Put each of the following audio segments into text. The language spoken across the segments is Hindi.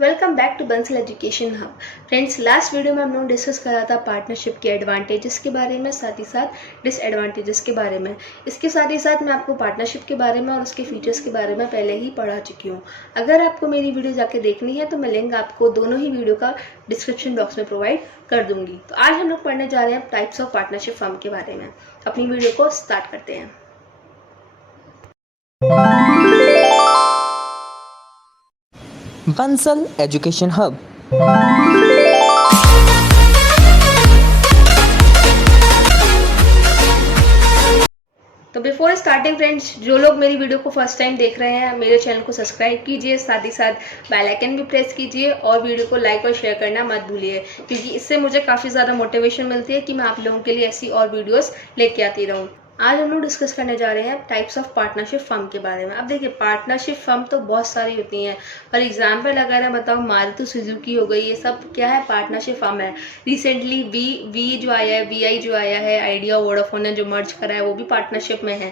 Welcome back to Bansal education hub. Friends, last video में हम लोग डिस्कस करा था पार्टनरशिप के एडवांटेजेस के बारे में, साथ ही साथ डिसएडवांटेजेस के बारे में। इसके साथ ही साथ मैं आपको पार्टनरशिप के बारे में और उसके फीचर्स के बारे में पहले ही पढ़ा चुकी हूँ। अगर आपको मेरी वीडियो जाके देखनी है तो मैं लिंक आपको दोनों ही वीडियो का डिस्क्रिप्शन बॉक्स में प्रोवाइड कर दूंगी। तो आज हम लोग पढ़ने जा रहे हैं टाइप्स ऑफ पार्टनरशिप फर्म के बारे में। अपनी वीडियो को स्टार्ट करते हैं। Bansal education hub. तो बिफोर स्टार्टिंग फ्रेंड्स, जो लोग मेरी वीडियो को फर्स्ट टाइम देख रहे हैं, मेरे चैनल को सब्सक्राइब कीजिए, साथ ही साथ बेल आइकन भी प्रेस कीजिए और वीडियो को लाइक और शेयर करना मत भूलिए, क्योंकि इससे मुझे काफ़ी ज़्यादा मोटिवेशन मिलती है कि मैं आप लोगों के लिए ऐसी और वीडियोस लेके आती रहूँ। आज हम लोग डिस्कस करने जा रहे हैं टाइप्स ऑफ पार्टनरशिप फर्म के बारे में। अब देखिए, पार्टनरशिप फर्म तो बहुत सारी होती हैं। फॉर एग्जांपल अगर मैं बताऊँ, मारुति सुजुकी हो गई, ये सब क्या है, पार्टनरशिप फर्म है। रिसेंटली वी जो आया है, वीआई जो आया है, आइडिया वोडाफोन ने जो मर्ज करा है, वो भी पार्टनरशिप में है।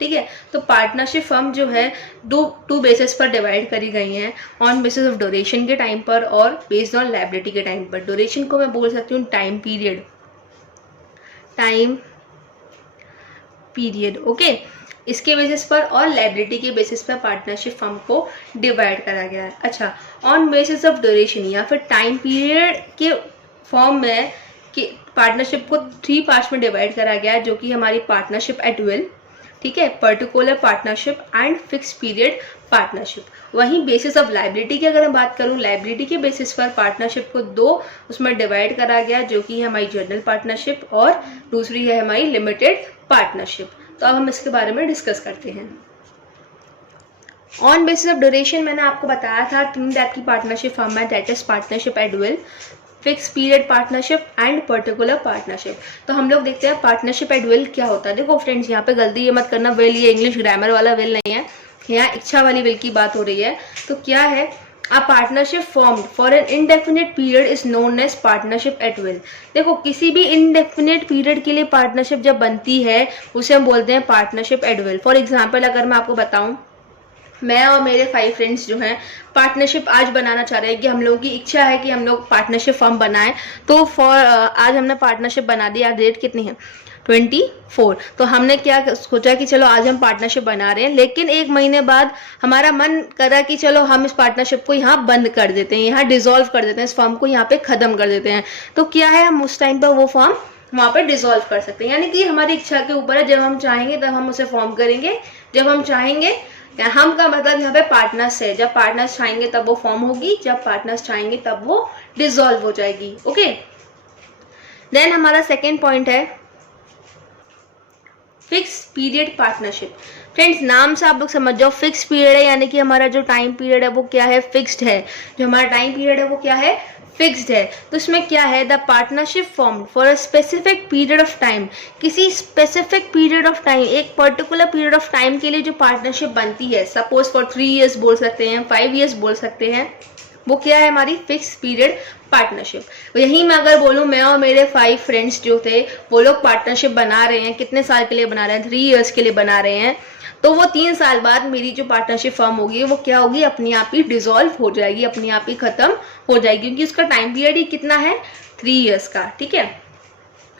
ठीक है, तो पार्टनरशिप फर्म जो है टू बेसिस पर डिवाइड करी गई हैं, ऑन बेसिस ऑफ ड्यूरेशन के टाइम पर और बेस्ड ऑन लायबिलिटी के टाइम पर। ड्यूरेशन को मैं बोल सकती हूँ टाइम पीरियड, ओके। इसके बेसिस पर और लायबिलिटी के बेसिस पर पार्टनरशिप फर्म को डिवाइड करा गया है। अच्छा, ऑन बेसिस ऑफ ड्यूरेशन या फिर टाइम पीरियड के फॉर्म में कि पार्टनरशिप को 3 पार्ट्स में डिवाइड करा गया है, जो कि हमारी पार्टनरशिप एट विल, ठीक है, particular partnership and fix period partnership. वहीं बेसिस ऑफ लायबिलिटी की अगर मैं बात करूं, लायबिलिटी के बेसिस पर पार्टनरशिप को 2 उसमें डिवाइड करा गया, जो कि है हमारी जनरल पार्टनरशिप और दूसरी है हमारी लिमिटेड पार्टनरशिप। तो अब हम इसके बारे में डिस्कस करते हैं। ऑन बेसिस ऑफ ड्यूरेशन मैंने आपको बताया था 3 टाइप की पार्टनरशिप फर्म है, that is partnership at will, fix period partnership and particular partnership. तो हम लोग देखते हैं पार्टनरशिप एट विल क्या होता है। देखो फ्रेंड्स, यहाँ पे गलती ये मत करना, विल ये इंग्लिश ग्रामर वाला विल नहीं है, यहाँ इच्छा वाली विल की बात हो रही है। तो क्या है, a partnership formed for an indefinite period is known as partnership at will. देखो, किसी भी इनडेफिनेट पीरियड के लिए पार्टनरशिप जब बनती है उसे हम बोलते हैं partnership at will. For example अगर मैं आपको बताऊं, मैं और मेरे 5 फ्रेंड्स जो हैं पार्टनरशिप आज बनाना चाह रहे हैं कि हम लोगों की इच्छा है कि हम लोग पार्टनरशिप फर्म बनाएं। तो आज हमने पार्टनरशिप बना दी। आज डेट कितनी है, 24। तो हमने क्या सोचा कि चलो आज हम पार्टनरशिप बना रहे हैं, लेकिन 1 महीने बाद हमारा मन करा कि चलो हम इस पार्टनरशिप को यहाँ बंद कर देते हैं, यहाँ डिसॉल्व कर देते हैं, इस फर्म को यहाँ पे खत्म कर देते हैं। तो क्या है, हम उस टाइम पर वो फर्म वहाँ पे डिसॉल्व कर सकते हैं। यानी कि हमारी इच्छा के ऊपर है, जब हम चाहेंगे तब हम उसे फॉर्म करेंगे, जब हम चाहेंगे। हम का मतलब यहाँ पे पार्टनर्स है, जब पार्टनर्स चाहेंगे तब वो फॉर्म होगी, जब पार्टनर्स चाहेंगे तब वो डिसॉल्व हो जाएगी, ओके। देन हमारा सेकेंड पॉइंट है फिक्स पीरियड पार्टनरशिप। फ्रेंड्स, नाम से आप लोग समझ जाओ, फिक्स पीरियड है, यानी कि हमारा जो टाइम पीरियड है वो क्या है, फिक्स्ड है। जो हमारा टाइम पीरियड है वो क्या है, फिक्स्ड है। तो इसमें क्या है, the partnership form for a specific period of time. किसी स्पेसिफिक पीरियड ऑफ टाइम, एक पर्टिकुलर पीरियड ऑफ टाइम के लिए जो पार्टनरशिप बनती है, सपोज फॉर 3 ईयर्स बोल सकते हैं, 5 ईयर्स बोल सकते हैं, वो क्या है, हमारी फिक्स पीरियड पार्टनरशिप। यही मैं अगर बोलूँ, मैं और मेरे 5 फ्रेंड्स जो थे वो लोग पार्टनरशिप बना रहे हैं, कितने साल के लिए बना रहे हैं, 3 ईयर्स के लिए बना रहे हैं। तो वो 3 साल बाद मेरी जो पार्टनरशिप फर्म होगी वो क्या होगी, अपने आप ही डिसॉल्व हो जाएगी, अपने आप ही खत्म हो जाएगी, क्योंकि उसका टाइम पीरियड ही कितना है, 3 ईयर्स का, ठीक है।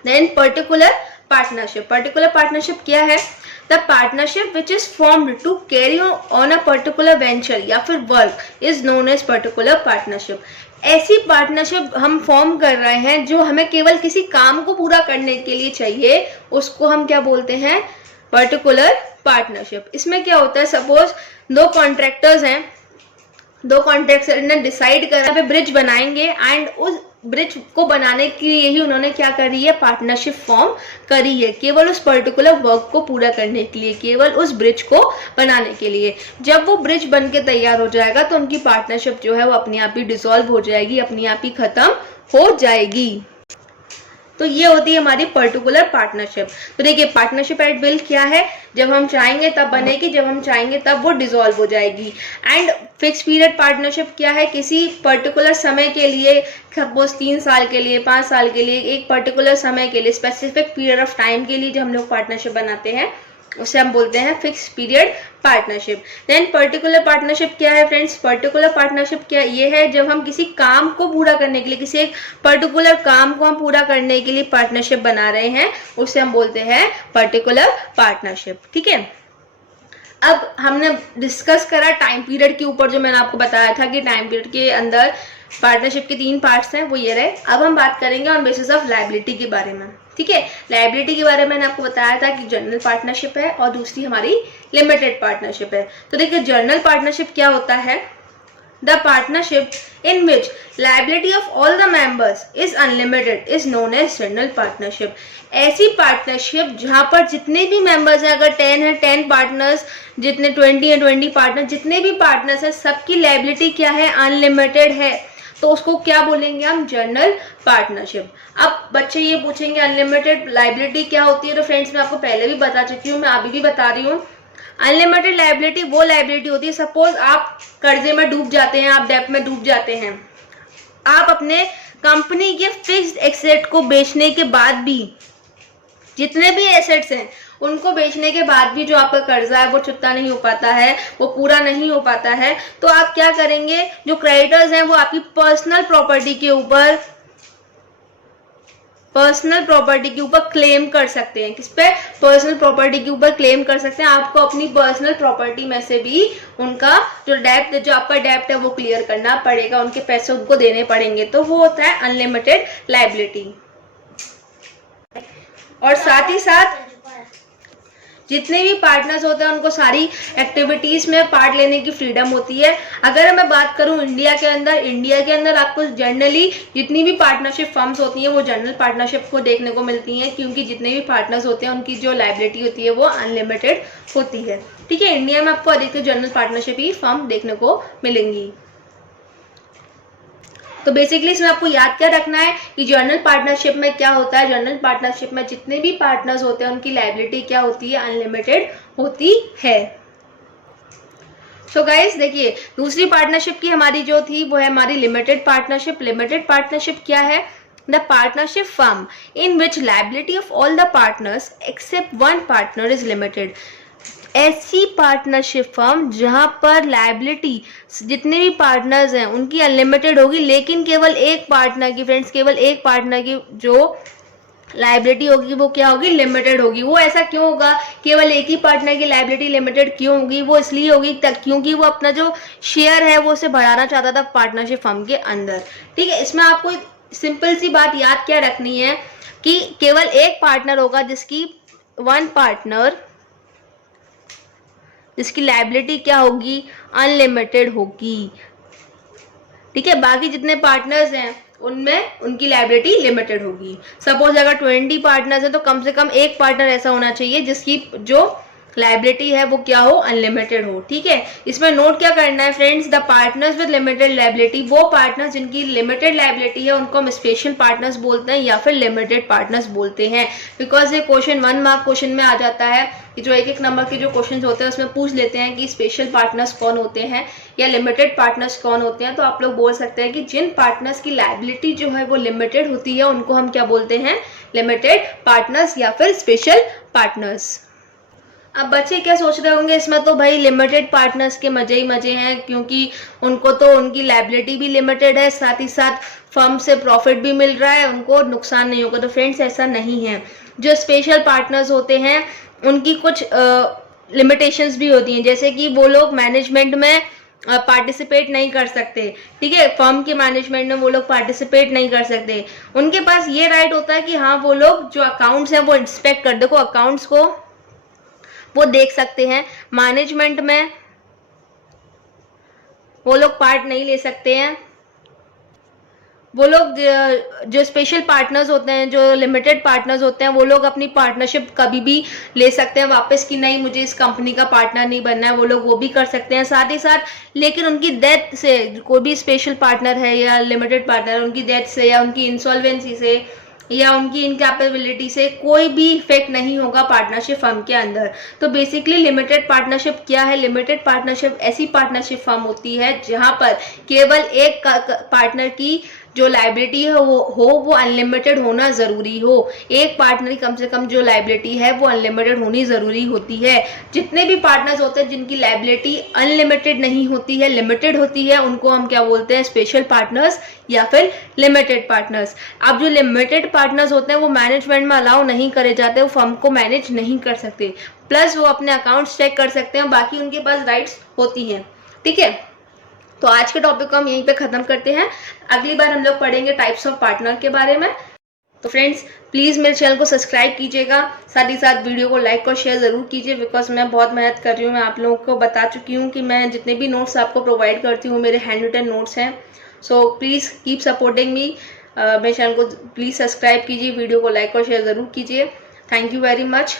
Then particular partnership. Particular partnership क्या है, the partnership which is formed to carry on a particular venture या फिर work is known as particular partnership. ऐसी पार्टनरशिप हम फॉर्म कर रहे हैं जो हमें केवल किसी काम को पूरा करने के लिए चाहिए, उसको हम क्या बोलते हैं, पर्टिकुलर पार्टनरशिप। इसमें क्या होता है, सपोज 2 कॉन्ट्रैक्टर्स हैं, 2 कॉन्ट्रैक्टर ने डिसाइड करा पे ब्रिज बनाएंगे, एंड उस ब्रिज को बनाने के लिए ही उन्होंने क्या करी है, पार्टनरशिप फॉर्म करी है, केवल उस पर्टिकुलर वर्क को पूरा करने के लिए, केवल उस ब्रिज को बनाने के लिए। जब वो ब्रिज बन के तैयार हो जाएगा तो उनकी पार्टनरशिप जो है वो अपने आप ही डिसॉल्व हो जाएगी, अपने आप ही खत्म हो जाएगी। तो ये होती है हमारी पर्टिकुलर पार्टनरशिप। तो देखिए, पार्टनरशिप एट विल क्या है, जब हम चाहेंगे तब बनेगी, जब हम चाहेंगे तब वो डिसॉल्व हो जाएगी। एंड फिक्स पीरियड पार्टनरशिप क्या है, किसी पर्टिकुलर समय के लिए, सपोज 3 साल के लिए, 5 साल के लिए, एक पर्टिकुलर समय के लिए, स्पेसिफिक पीरियड ऑफ टाइम के लिए जो हम लोग पार्टनरशिप बनाते हैं, उसे हम बोलते हैं fix period partnership. Then particular partnership क्या है फ्रेंड्स? पर्टिकुलर पार्टनरशिप क्या ये है, जब हम किसी काम को पूरा करने के लिए, किसी एक पर्टिकुलर काम को हम पूरा करने के लिए पार्टनरशिप बना रहे हैं, उसे हम बोलते हैं पर्टिकुलर पार्टनरशिप। ठीक है, अब हमने डिस्कस करा टाइम पीरियड के ऊपर, जो मैंने आपको बताया था कि टाइम पीरियड के अंदर पार्टनरशिप के 3 पार्ट्स हैं, वो ये रहे। अब हम बात करेंगे ऑन बेसिस ऑफ लायबिलिटी के बारे में। ठीक है, लायबिलिटी के बारे में मैंने आपको बताया था कि जनरल पार्टनरशिप है और दूसरी हमारी लिमिटेड पार्टनरशिप है। तो देखिए जनरल पार्टनरशिप क्या होता है? The partnership in which liability of all the members is unlimited is known as general partnership. ऐसी पार्टनरशिप जहां पर जितने भी मेंबर्स हैं, अगर 10 है 10 पार्टनर्स, जितने 20 है 20 पार्टनर, जितने भी पार्टनर्स हैं सबकी लायबिलिटी क्या है? अनलिमिटेड है। तो उसको क्या बोलेंगे हम? General partnership. अब बच्चे ये पूछेंगे अनलिमिटेड लायबिलिटी क्या होती है? तो फ्रेंड्स मैं आपको पहले भी बता चुकी हूँ, मैं अभी भी बता रही हूँ। अनलिमिटेड लायबिलिटी वो लायबिलिटी होती है, सपोज आप कर्जे में डूब जाते हैं, आप डेब्ट में डूब जाते हैं, आप अपने कंपनी के फिक्स्ड एसेट को बेचने के बाद भी, जितने भी एसेट्स हैं उनको बेचने के बाद भी जो आपका कर्जा है वो चुकता नहीं हो पाता है, वो पूरा नहीं हो पाता है, तो आप क्या करेंगे? जो क्रेडिटर्स हैं वो आपकी पर्सनल प्रॉपर्टी के ऊपर क्लेम कर सकते हैं। किस पे? पर्सनल प्रॉपर्टी के ऊपर क्लेम कर सकते हैं। आपको अपनी पर्सनल प्रॉपर्टी में से भी उनका जो आपका डेब्ट है वो क्लियर करना पड़ेगा, उनके पैसे उनको देने पड़ेंगे। तो वो होता है अनलिमिटेड लायबिलिटी। और साथ ही साथ जितने भी पार्टनर्स होते हैं उनको सारी एक्टिविटीज में पार्ट लेने की फ्रीडम होती है। अगर मैं बात करूं इंडिया के अंदर आपको जनरली जितनी भी पार्टनरशिप फर्म्स होती हैं वो जनरल पार्टनरशिप को देखने को मिलती हैं, क्योंकि जितने भी पार्टनर्स होते हैं उनकी जो लायबिलिटी होती है वो अनलिमिटेड होती है। ठीक है, इंडिया में आपको अधिकतर जनरल पार्टनरशिप ही फर्म देखने को मिलेंगी। तो बेसिकली इसमें आपको याद क्या रखना है कि जनरल पार्टनरशिप में क्या होता है? जनरल पार्टनरशिप में जितने भी पार्टनर्स होते हैं उनकी लायबिलिटी क्या होती है? अनलिमिटेड होती है। सो गाइस देखिए दूसरी पार्टनरशिप की हमारी जो थी वो है हमारी लिमिटेड पार्टनरशिप। लिमिटेड पार्टनरशिप क्या है? The partnership firm in which liability of all the partners except one partner is limited. ऐसी पार्टनरशिप फर्म जहां पर लायबिलिटी जितने भी पार्टनर्स हैं उनकी अनलिमिटेड होगी, लेकिन केवल एक पार्टनर की, फ्रेंड्स केवल एक पार्टनर की जो लायबिलिटी होगी वो क्या होगी? लिमिटेड होगी। वो ऐसा क्यों होगा? केवल एक ही पार्टनर की लायबिलिटी लिमिटेड क्यों होगी? वो इसलिए होगी क्योंकि वो अपना जो शेयर है वो उसे बढ़ाना चाहता था पार्टनरशिप फर्म के अंदर। ठीक है, इसमें आपको सिंपल सी बात याद क्या रखनी है कि केवल एक पार्टनर होगा जिसकी लायबिलिटी क्या होगी? अनलिमिटेड होगी। ठीक है, बाकी जितने पार्टनर्स हैं उनमें उनकी लायबिलिटी लिमिटेड होगी। सपोज अगर 20 पार्टनर्स हैं तो कम से कम एक पार्टनर ऐसा होना चाहिए जिसकी जो लायबिलिटी है वो क्या हो? अनलिमिटेड हो। ठीक है, इसमें नोट क्या करना है friends? The partners with limited liability, वो पार्टनर्स जिनकी लिमिटेड लायबिलिटी है उनको हम स्पेशल पार्टनर्स बोलते हैं या फिर लिमिटेड पार्टनर्स बोलते हैं। बिकॉज ये क्वेश्चन 1 मार्क क्वेश्चन में आ जाता है कि जो एक नंबर के जो क्वेश्चन होते हैं उसमें पूछ लेते हैं कि स्पेशल पार्टनर्स कौन होते हैं या लिमिटेड पार्टनर्स कौन होते हैं। तो आप लोग बोल सकते हैं कि जिन पार्टनर्स की लायबिलिटी जो है वो लिमिटेड होती है उनको हम क्या बोलते हैं? लिमिटेड पार्टनर्स या फिर स्पेशल पार्टनर्स। अब बच्चे क्या सोच रहे होंगे, इसमें तो भाई लिमिटेड पार्टनर्स के मजे ही मजे हैं, क्योंकि उनको तो उनकी लायबिलिटी भी लिमिटेड है, साथ ही साथ फर्म से प्रॉफिट भी मिल रहा है, उनको नुकसान नहीं होगा। तो फ्रेंड्स ऐसा नहीं है। जो स्पेशल पार्टनर्स होते हैं उनकी कुछ लिमिटेशंस भी होती हैं, जैसे कि वो लोग मैनेजमेंट में पार्टिसिपेट नहीं कर सकते। ठीक है, फर्म के मैनेजमेंट में वो लोग पार्टिसिपेट नहीं कर सकते। उनके पास ये राइट होता है कि हाँ वो लोग जो अकाउंट्स हैं वो इंस्पेक्ट कर, देखो अकाउंट्स को वो देख सकते हैं। मैनेजमेंट में वो लोग पार्ट नहीं ले सकते हैं। वो लोग जो स्पेशल पार्टनर्स होते हैं, जो लिमिटेड पार्टनर्स होते हैं, वो लोग अपनी पार्टनरशिप कभी भी ले सकते हैं वापस कि नहीं मुझे इस कंपनी का पार्टनर नहीं बनना है, वो लोग वो भी कर सकते हैं। साथ ही साथ लेकिन उनकी डेथ से, कोई भी स्पेशल पार्टनर है या लिमिटेड पार्टनर, उनकी डेथ से या उनकी इंसॉल्वेंसी से या उनकी इनकैपेबिलिटी से कोई भी इफेक्ट नहीं होगा पार्टनरशिप फर्म के अंदर। तो बेसिकली लिमिटेड पार्टनरशिप क्या है? लिमिटेड पार्टनरशिप ऐसी पार्टनरशिप फर्म होती है जहां पर केवल एक पार्टनर की जो लाइबिलिटी है वो अनलिमिटेड होना ज़रूरी हो। एक पार्टनर की कम से कम जो लाइबिलिटी है वो अनलिमिटेड होनी ज़रूरी होती है। जितने भी पार्टनर्स होते हैं जिनकी लाइबिलिटी अनलिमिटेड नहीं होती है, लिमिटेड होती है, उनको हम क्या बोलते हैं, स्पेशल पार्टनर्स या फिर लिमिटेड पार्टनर्स। अब जो लिमिटेड पार्टनर्स होते हैं वो मैनेजमेंट में अलाउ नहीं करे जाते, वो फर्म को मैनेज नहीं कर सकते, प्लस वो अपने अकाउंट्स चेक कर सकते हैं, बाकी उनके पास राइट्स होती हैं। ठीक है, तो आज के टॉपिक को हम यहीं पे खत्म करते हैं। अगली बार हम लोग पढ़ेंगे टाइप्स ऑफ पार्टनर के बारे में। तो फ्रेंड्स प्लीज़ मेरे चैनल को सब्सक्राइब कीजिएगा, साथ ही साथ वीडियो को लाइक और शेयर ज़रूर कीजिए, बिकॉज मैं बहुत मेहनत कर रही हूँ। मैं आप लोगों को बता चुकी हूँ कि मैं जितने भी नोट्स आपको प्रोवाइड करती हूँ मेरे हैंड रिटन नोट्स हैं। So please keep supporting me. मेरे चैनल को प्लीज़ सब्सक्राइब कीजिए, वीडियो को लाइक और शेयर ज़रूर कीजिए। Thank you very much.